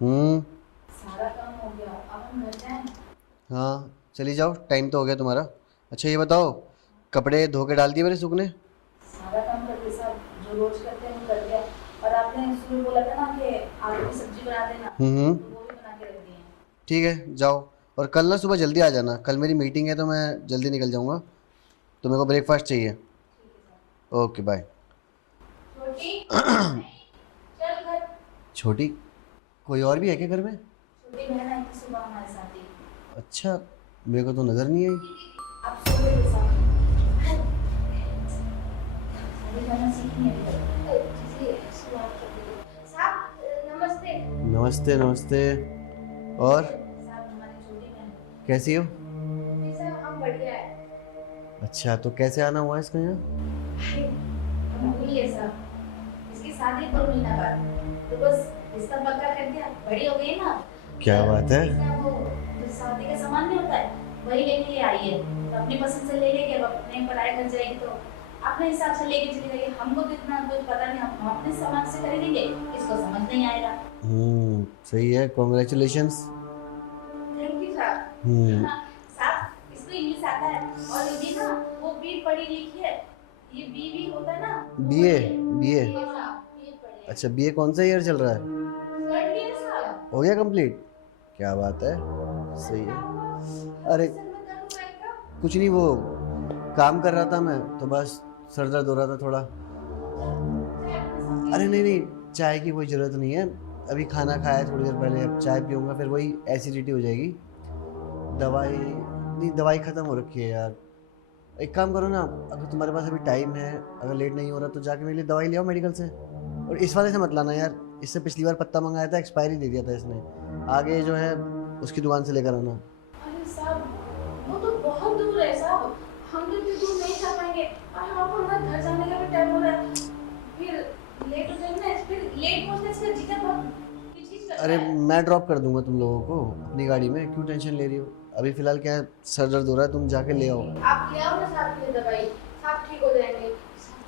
हम्म। सारा काम हो गया, अब हम घर जाएं। हाँ चली जाओ, टाइम तो हो गया तुम्हारा। अच्छा ये बताओ, कपड़े धो के डाल दिए मेरे सूखने? सारा काम कर दिया साहब, जो रोज करते हैं वो कर दिया। और आपने सुबह बोला था ना कि आलू की सब्जी बना देना, हम्म। तो वो भी बना के रख दिए हैं। ठीक है जाओ। और कल ना सुबह जल्दी आ जाना, कल मेरी मीटिंग है तो मैं जल्दी निकल जाऊंगा। तो मेरे को ब्रेकफास्ट चाहिए। ठीक है साहब। Okay bye. छोटी, चल घर। छोटी? कोई और भी है क्या घर में? छोटी बहन आई थी सुबह हमारे साथ ही। अच्छा, मेरे को तो नज़र नहीं आई। आप सो गए थे साहब। सारी गाना सीखनी है अभी तक। जी, शुरुआत कर दीजिए। साहब नमस्ते। नमस्ते नमस्ते। और साहब हमारी छोटी बहन। कैसी हो? जी साहब हम बढ़िया है। अच्छा तो कैसे आना हुआ इसका यहाँ? हम भूल गए साहब, इसकी शादी 2 महीना बाद, तो बस रिश्ता पक्का कर दिया, बड़ी हो गई ना। क्या बात है। साहब वो जो शादी का सामान नहीं होता है, वही लेके ये आई है। तो अपनी पसंद से ले लेके अब अपने पढ़ाई कर जाएगी, तो अपने हिसाब से लेके चली जाएगी। हमको तो इतना कुछ पता नहीं, हम अपने सामान से खरीदेंगे, इसको समझ नहीं आएगा। सही है, कॉन्ग्रेचुलेशंस। थैंक यू साहब। हम्म। हाँ, साहब इसको इंग्लिश आता है, और ये ना वो बी पढ़ी लिखी है। ये बी भी होता है ना, वो बीए? पढ़ी है। बीए? ये साहब ये पढ़ी है। अच्छा बीए कौन सा ईयर चल रहा है? थर्ड ईयर साहब। हो गया कंप्लीट? क्या बात है, सही है। अरे कुछ नहीं, वो काम कर रहा था मैं तो बस सर दर्द हो रहा था थोड़ा। अरे नहीं नहीं, चाय की कोई ज़रूरत नहीं है। अभी खाना खाया है थोड़ी देर पहले, अब चाय पीऊँगा फिर वही एसिडिटी हो जाएगी। दवाई नहीं, दवाई ख़त्म हो रखी है यार। एक काम करो ना, अगर तुम्हारे पास अभी टाइम है, अगर लेट नहीं हो रहा तो जाके मेरे लिए दवाई ले आओ मेडिकल से। और इस वाले से मत लाना यार, इससे पिछली बार पत्ता मंगाया था, एक्सपायरी दे दिया था इसने। आगे जो है उसकी दुकान से लेकर आना। अरे साहब वो तो बहुत दूर है साहब, हम तो इतनी दूर नहीं जा पाएंगे। और हम हमारा घर जाने का भी टाइम हो रहा है, फिर लेट हो जाएंगे ना, फिर लेट पहुंचने से जिगर बहुत किचकिच करता अरे है। मैं ड्रॉप कर दूंगा तुम लोगों को अपनी गाड़ी में, क्यों टेंशन ले रही हो? अभी फ़िलहाल क्या है, सर दर्द हो रहा है, तुम जाके ले आओ। आप ले आओ ना साहब के लिए दवाई, साहब ठीक हो जाएंगे।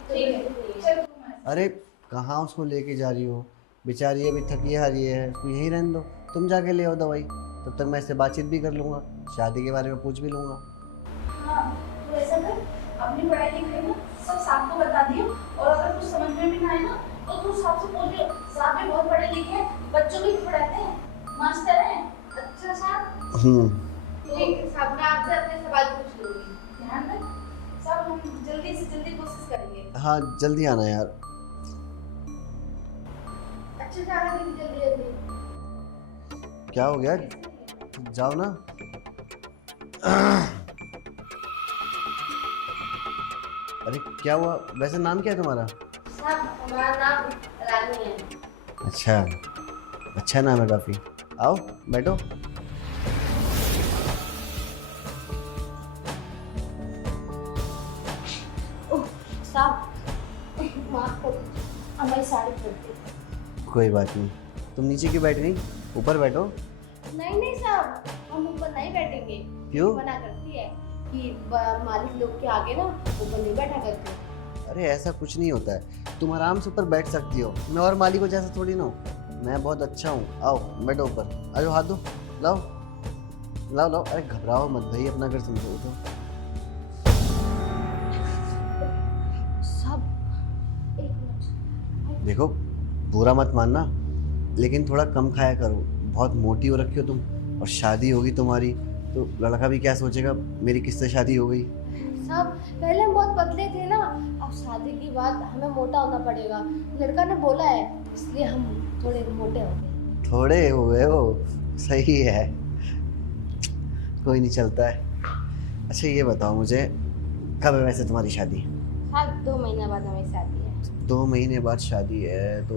ठीक है चल तुम अरे कहाँ उसको लेके जा रही हो? बेचारी अभी थकी हारी है, उसको यहीं रहने दो। तुम जाके ले आओ दवाई, तब तक मैं इससे बातचीत भी कर लूँगा, शादी के बारे में पूछ भी लूँगा। हाँ, तो ऐसा कर, अपनी पढ़ाई लिखाई ना सब साहब को बता दियो, और अगर कुछ समझ में भी ना आए ना, तो तू साहब से पूछ लियो। साहब भी बहुत पढ़े लिखे हैं, बच्चों को भी पढ़ाते हैं, मास्टर हैं। अच्छा साहब। हम्म। ठीक है साहब, मैं आपसे अपने सवाल पूछ लूंगी। ध्यान रख साहब, हम जल्दी से जल्दी कोशिश करेंगे। हाँ जल्दी आना यार। अच्छे से आना दीदी, जल्दी जल्दी। क्या हो गया, जाओ ना। अरे क्या हुआ, वैसे नाम क्या है तुम्हारा? साहब हमारा नाम रानी है। अच्छा, अच्छा नाम है काफ़ी। आओ बैठो। ओह साहब माफ कर दीजिए, हमारी साड़ी फट गई। कोई बात नहीं, तुम नीचे क्यों बैठ गई, ऊपर बैठो। नहीं नहीं साहब, हम ऊपर नहीं बैठेंगे। क्यों? मना करती है कि मालिक लोग के आगे ना ऊपर नहीं बैठा करते। अरे ऐसा कुछ नहीं होता है, तुम आराम से ऊपर बैठ सकती हो, मैं और मालिक को जैसा थोड़ी ना हूँ। मैं बहुत अच्छा हूँ, आओ बैठो ऊपर, आ जाओ, हाथ दो, लाओ लाओ लाओ। अरे घबराओ मत भाई, अपना घर समझो तो। सब एक मिनट। देखो बुरा मत मानना, लेकिन थोड़ा कम खाया करो, बहुत मोटी हो रखी हो तुम, और शादी होगी तुम्हारी तो लड़का भी क्या सोचेगा, मेरी किससे शादी हो गई। साहब पहले हम बहुत पतले थे ना, अब शादी के बाद हमें मोटा होना पड़ेगा, लड़का ने बोला है, इसलिए हम थोड़े मोटे हो गए। थोड़े हो गए हो, सही है, कोई नहीं, चलता है। अच्छा ये बताओ मुझे, कब है वैसे तुम्हारी शादी? साहब 2 महीने बाद हमें शादी है। 2 महीने बाद शादी है, तो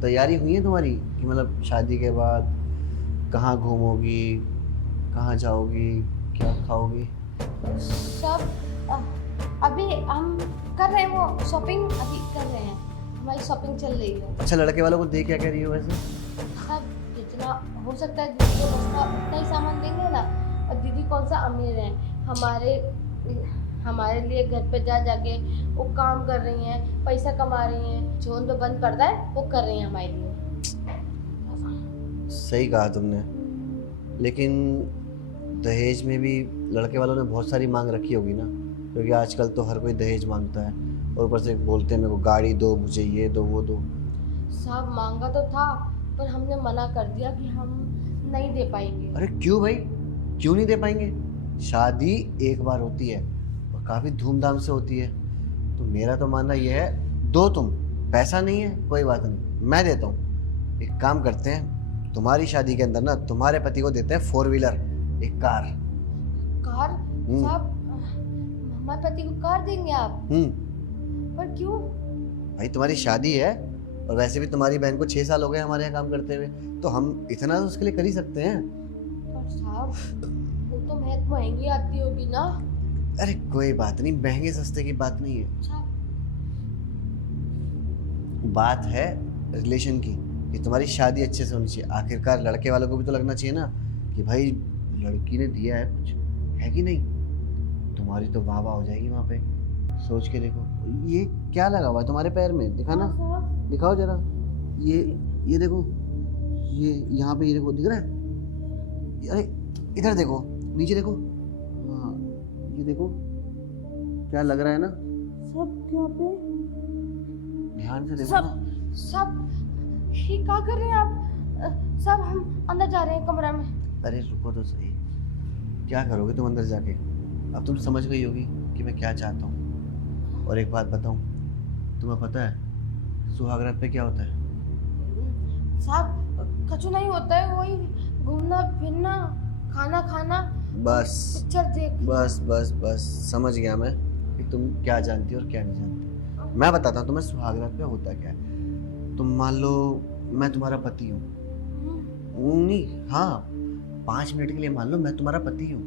तैयारी हुई है तुम्हारी कि मतलब शादी के बाद कहाँ घूमोगी, कहाँ जाओगी, क्या खाओगी? सब अभी हम कर रहे हैं, वो शॉपिंग अभी कर रहे हैं, हमारी शॉपिंग चल रही है। अच्छा लड़के वालों को दे क्या कह रही हो वैसे? सब जितना हो सकता है दीदी के बस का उतना ही सामान देंगे ना। और दीदी कौन सा अमीर है, हमारे हमारे लिए घर पे जा जाके वो काम कर रही हैं, पैसा कमा रही हैं, जो उन पे बंद पड़ता है वो कर रही हैं हमारे लिए। सही कहा तुमने, लेकिन दहेज में भी लड़के वालों ने बहुत सारी मांग रखी होगी ना, क्योंकि आजकल तो हर कोई दहेज मांगता है और ऊपर से बोलते हैं मेरे को गाड़ी दो, मुझे ये दो वो दो। साहब मांगा तो था, पर हमने मना कर दिया कि हम नहीं दे पाएंगे। अरे क्यों भाई, क्यों नहीं दे पाएंगे? शादी एक बार होती है और काफ़ी धूमधाम से होती है, तो मेरा तो मानना ये है दो तुम। पैसा नहीं है कोई बात नहीं, मैं देता हूँ। एक काम करते हैं, तुम्हारी शादी के अंदर ना तुम्हारे पति को देते हैं 4 व्हीलर, एक कार। कार? साहब हमारे पति को कार देंगे आप? पर क्यों? भाई तुम्हारी शादी है और वैसे भी तुम्हारी बहन को 6 साल हो गए हमारे यहाँ काम करते हुए, तो हम इतना तो उसके लिए कर ही सकते हैं। पर साहब वो तो महंगी आती होगी ना। अरे कोई बात नहीं, महंगे सस्ते की बात नहीं है, साहब बात है रिलेशन की, कि तुम्हारी शादी अच्छे से होनी चाहिए। आखिरकार लड़के वालों को भी तो लगना चाहिए ना कि भाई लड़की ने दिया है कुछ, है कि नहीं? तुम्हारी तो वाह वाह हो जाएगी वहाँ पे। सोच के देखो, ये क्या लगा हुआ है तुम्हारे पैर में, दिखाना, हाँ साहब। दिखाओ जरा। ये देखो, ये यहाँ पे, ये देखो, दिख रहा है? अरे इधर देखो, नीचे देखो, हाँ ये देखो, क्या लग रहा है ना? सब यहाँ पे ध्यान से देखो सब ना। सब ये क्या कर रहे हैं आप? सब हम अंदर जा रहे हैं कमरा में। अरे रुको तो सही, क्या करोगे तुम अंदर जाके? अब तुम समझ गई होगी कि मैं क्या चाहता हूँ। और एक बात बताऊँ, तुम्हें पता है सुहागरात पे क्या होता है? साहब कछु नहीं होता है, वही घूमना फिरना, खाना खाना, बस पिक्चर देख। बस बस बस समझ गया मैं कि तुम क्या जानती हो और क्या नहीं जानती। मैं बताता हूँ तुम्हें सुहागरात पे होता क्या है। तुम मान लो मैं तुम्हारा पति हूँ, नहीं हाँ 5 मिनट के लिए मान लो मैं तुम्हारा पति हूँ,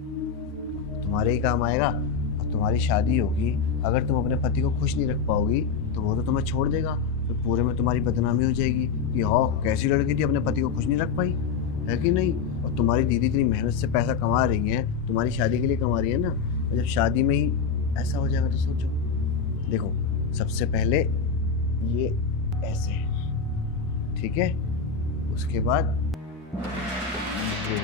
तुम्हारे ही काम आएगा और तुम्हारी शादी होगी। अगर तुम अपने पति को खुश नहीं रख पाओगी तो वो तो तुम्हें छोड़ देगा, फिर पूरे में तुम्हारी बदनामी हो जाएगी कि हाँ कैसी लड़की थी अपने पति को खुश नहीं रख पाई, है कि नहीं? और तुम्हारी दीदी इतनी मेहनत से पैसा कमा रही है, तुम्हारी शादी के लिए कमा रही है ना, और जब शादी में ही ऐसा हो जाएगा तो सोचो। देखो सबसे पहले ये ऐसे, ठीक है, उसके बाद ये।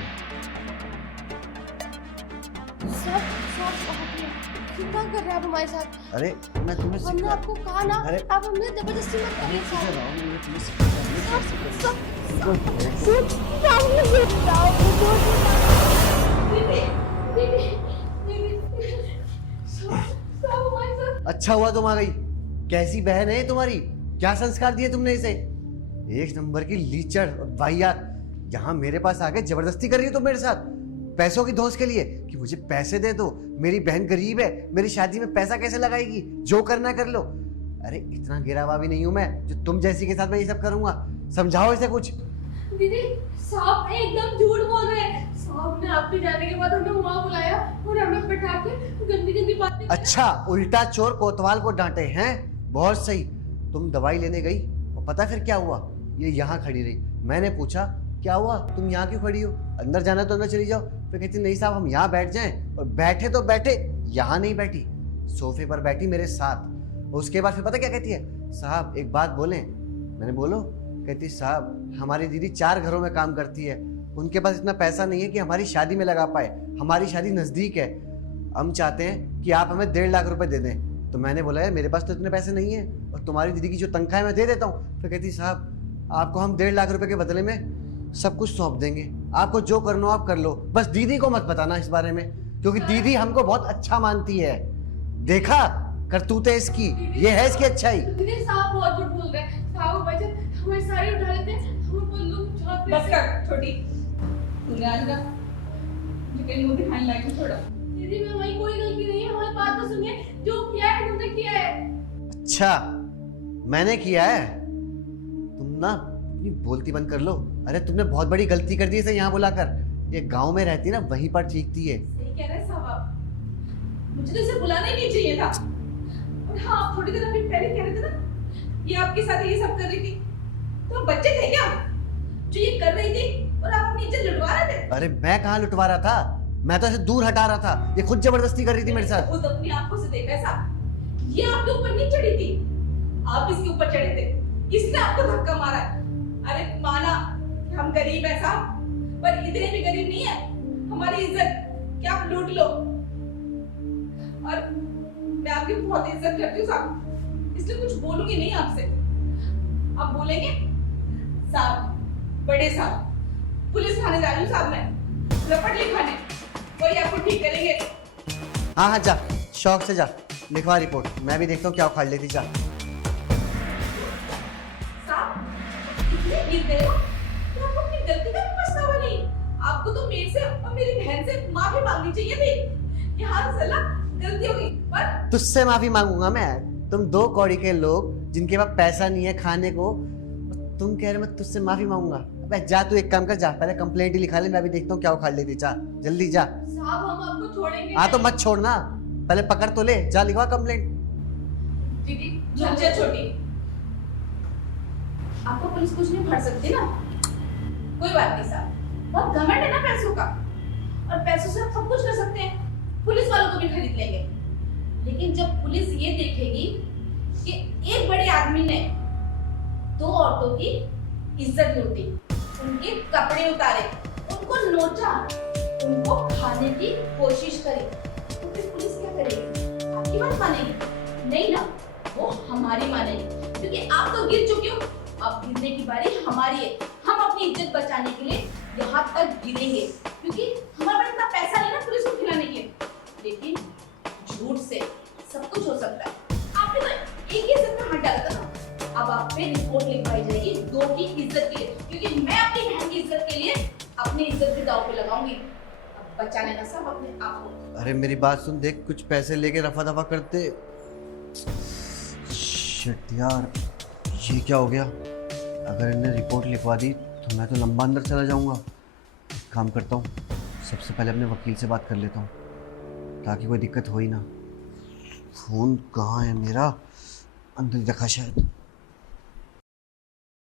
क्या कर रहे हैं आप हमारे साथ? अरे मैं तुम्हें हमने आपको कहा ना, अरे आप हमने जबरदस्ती मत करिए किधर साहब। आओ, मैं तुम्हें सिखाऊंगा। अच्छा हुआ तुम आ गई। कैसी बहन है ये तुम्हारी? क्या संस्कार दिए तुमने इसे? एक नंबर की लीचड़ और वाहियात। यहाँ मेरे पास आके जबरदस्ती कर रही हो तुम मेरे साथ पैसों की धौंस के लिए कि मुझे पैसे दे दो, मेरी बहन गरीब है, मेरी शादी में पैसा कैसे लगाएगी, जो करना कर लो। अरे इतना गिरा हुआ भी नहीं हूं मैं जो तुम जैसी के साथ मैं ये सब करूंगा। समझाओ इसे कुछ। दीदी साहब एकदम झूठ बोल रहे हैं। साहब ने आपके जाने के बाद हमें वहाँ बुलाया और हमें बैठा के गंदी गंदी बातें। अच्छा उल्टा चोर कोतवाल को डांटे हैं, बहुत सही। तुम दवाई लेने गई और पता फिर क्या हुआ? ये यहाँ खड़ी रही, मैंने पूछा क्या हुआ, तुम यहाँ क्यों खड़ी हो, अंदर जाना तो अंदर चली जाओ। फिर कहती नहीं साहब हम यहाँ बैठ जाएं, और बैठे तो बैठे, यहाँ नहीं बैठी, सोफे पर बैठी मेरे साथ। उसके बाद फिर पता क्या कहती है, साहब एक बात बोलें। मैंने बोलो। कहती साहब हमारी दीदी 4 घरों में काम करती है, उनके पास इतना पैसा नहीं है कि हमारी शादी में लगा पाए, हमारी शादी नज़दीक है, हम चाहते हैं कि आप हमें 1.5 लाख रुपए दे दें। तो मैंने बोला यार मेरे पास तो इतने पैसे नहीं है, और तुम्हारी दीदी की जो तनख्वाह है मैं दे देता हूँ। फिर कहती साहब आपको हम 1.5 लाख रुपए के बदले में सब कुछ सौंप देंगे, आपको जो करना हो आप कर लो, बस दीदी को मत बताना इस बारे में, क्योंकि दीदी हमको बहुत अच्छा मानती है। देखा करतूतें इसकी, ये है इसकी अच्छाई। दीदी साहब बहुत झूठ बोल रहे हैं। साहब वैसे हमें सारी उठा लेते हैं, हम बल्लू छाप बस कर छोटी, तूने आज ना मुझे कहीं मुंह दिखाने लायक नहीं छोड़ा। दीदी में हमारी कोई गलती नहीं है, हमारी बात तो सुनिए, जो किया है तुमने किया है। अच्छा मैंने किया है? तुम ना अपनी बोलती बंद कर लो। अरे तुमने बहुत बड़ी गलती कर दी इसे यहाँ बुलाकर, ये गांव में रहती ना वहीं पर ठीक थी ये। सही कह रहे हैं साहब, मुझे तो इसे बुलाना ही नहीं चाहिए था। और हाँ आप थोड़ी देर अभी पहले कह रहे थे ना ये आपके साथ ये सब कर रही थी, तो आप बच्चे थे क्या जो ये कर रही थी और आप अपनी इज्जत लुटवा रहे थे? अरे मैं कहाँ लुटवा रहा था, मैं तो ऐसे दूर हटा रहा था, ये खुद जबरदस्ती कर रही थी मेरे साथ। खुद अपनी आंखों से देखा है साहब, ये आपके ऊपर नहीं चढ़ी थी, आप इसके ऊपर चढ़े थे, इसने आपको धक्का मारा है। अरे माना कि हम गरीब हैं साहब, पर इतने भी गरीब नहीं है हमारी इज्जत कि आप लूट लो। और मैं आपकी बहुत इज्जत करती हूँ साहब, इसलिए कुछ बोलूंगी नहीं आपसे। आप बोलेंगे साहब, बड़े साहब, पुलिस थाने जा रही हूँ साहब, मैं रपट लिखाने, वही आपको ठीक करेंगे। हाँ हाँ जा, शौक से जा, लिखवा रिपोर्ट, मैं भी देखता हूँ क्या उखाड़ लेती। जा। साहब इतने गिर गए हो तो आपको अपनी गलती का भी पछतावा नहीं। आपको तो मेरे से और मेरी बहन से माफी मांगनी चाहिए थी। यहाँ सला गलती हो गई, पर तुझसे माफी मांगूंगा मैं? तुम दो कौड़ी के लोग जिनके पास पैसा नहीं है खाने को, तुम कह रहे मैं तुझसे माफी मांगूंगा? अबे जा, तू एक काम कर, जा पहले कंप्लेंट ही लिखा ले, मैं भी देखता हूँ क्या उखाड़ लेती। जा जल्दी जा। साहब हम आपको छोड़ेंगे। हाँ तो मत छोड़ना, पहले पकड़ तो ले, जा लिखवा कंप्लेंट। दीदी झंझट छोटी, आपको पुलिस कुछ नहीं भर सकती ना, कोई बात नहीं साहब, बहुत घमंड है ना पैसों का, और पैसों से आप सब कुछ कर सकते हैं, पुलिस वालों को भी खरीद लेंगे। लेकिन जब पुलिस ये देखेगी कि एक बड़े आदमी ने दो औरतों की इज्जत लूटी, उनके कपड़े उतारे, उनको नोचा, उनको खाने की कोशिश करी, तो फिर पुलिस क्या करेगी? आपकी बात मानेगी? नहीं ना, वो हमारी मानेगी, क्योंकि आप तो गिर चुके हो, अब गिरने की बारी हमारी है। हम अपनी इज्जत बचाने के लिए यहाँ तक गिरेंगे, क्योंकि हमारे पास इतना पैसा नहीं ना पुलिस को खिलाने के लिए। लेकिन झूठ से सब कुछ हो सकता है। आपने तो एक ही इज्जत में हाथ डाला था ना, अब आप पे रिपोर्ट लिखवाई जाएगी दो की इज्जत के लिए, क्योंकि मैं अपनी बहन की इज्जत के लिए अपनी इज्जत भी दांव पे लगाऊंगी। अब बचा लेना सब अपने आप को। अरे मेरी बात सुन, देख कुछ पैसे लेके रफा दफा करते। शिट यार, ये क्या हो गया? अगर इन्हें रिपोर्ट लिखवा दी तो मैं तो लंबा अंदर चला जाऊंगा। काम करता हूँ, सबसे पहले अपने वकील से बात कर लेता हूँ ताकि कोई दिक्कत हो ही ना। फ़ोन कहाँ है मेरा? अंदर ही रखा शायद।